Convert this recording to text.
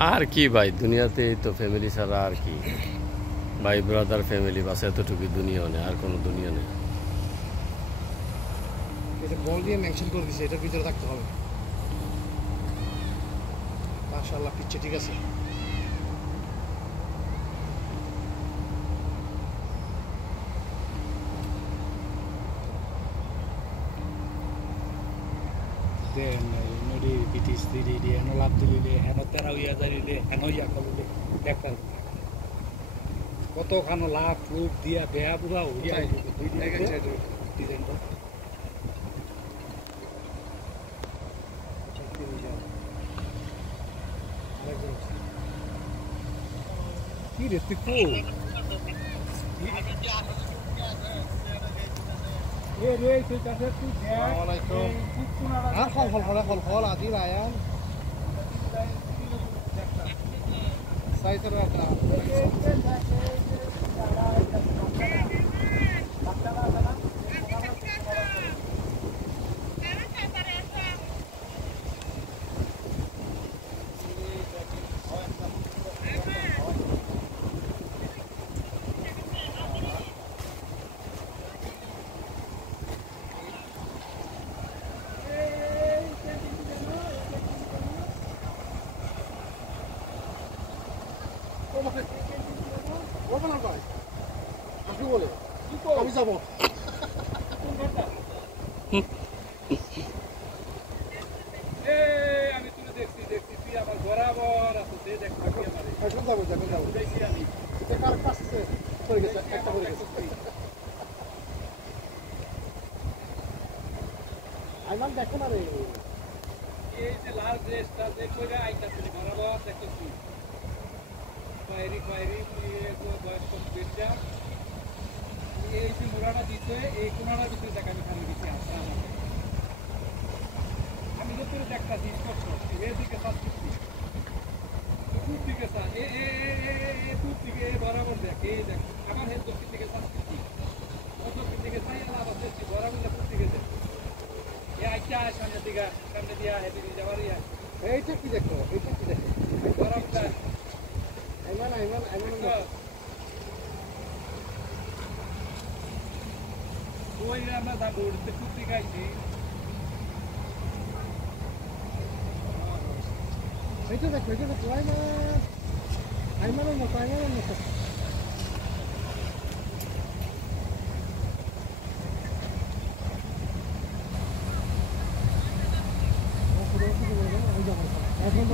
আর কি ভাই, দুনিয়াতে এই তো ফ্যামিলি ছাড়া আর কি। ভাই ব্রাদার ফ্যামিলি বাস, এতটুকু দুনিয়া নেই, আর কোনো দুনিয়া নেই। এটা বল দিয়ে মেনশন করে দিছে, এটার ভিতরে থাকতে হবে। মাশাআল্লাহ, পিচ্ছে ঠিক আছে। Den nodi bitis diri dia no lab diri dia heno terawia dari dia heno ya kalau dia dekar kota kano lab loop dia bea buka uya di den to kiri tiko Assalamualaikum. Ah, khol adi layan. Saya terada. আমি যাবো আমি তুলে দেখছি তুই আমার বরাবর আছে দেখ এখন যাবো দেখছি আমি কার কাছে হয়ে গেছে একটা হয়ে গেছে আইমান দেখো না রে এই যে লাল ড্রেসটা দেখো রে আইতা তুমি বরাবর দেখছি বাইরে বয়স কমপ্লিটটা এই যে মুরাটা দিতে এই কোনাটার ভিতরে দেখা আমি খালি দিচ্ছি আমি তো তোর একটা দিন করছো এদিকে সাজ করছি তুর দিকে সাজ তুর দিকে বরাবর দেখ এই দেখ আমার হেড দক্ষিণ দিকে সাজ করছি দক্ষিণ দিকে সাই আলাপ আছে বরাবর তুর দিকে দেখ এ আইটা সামনে দিয়া হেদিকে যাবারই এইটা কি দেখো বরাবর আইমান ওই আমরা যাবো তুর দিকে আইছি এটা দেখো আইমানের মতো এখন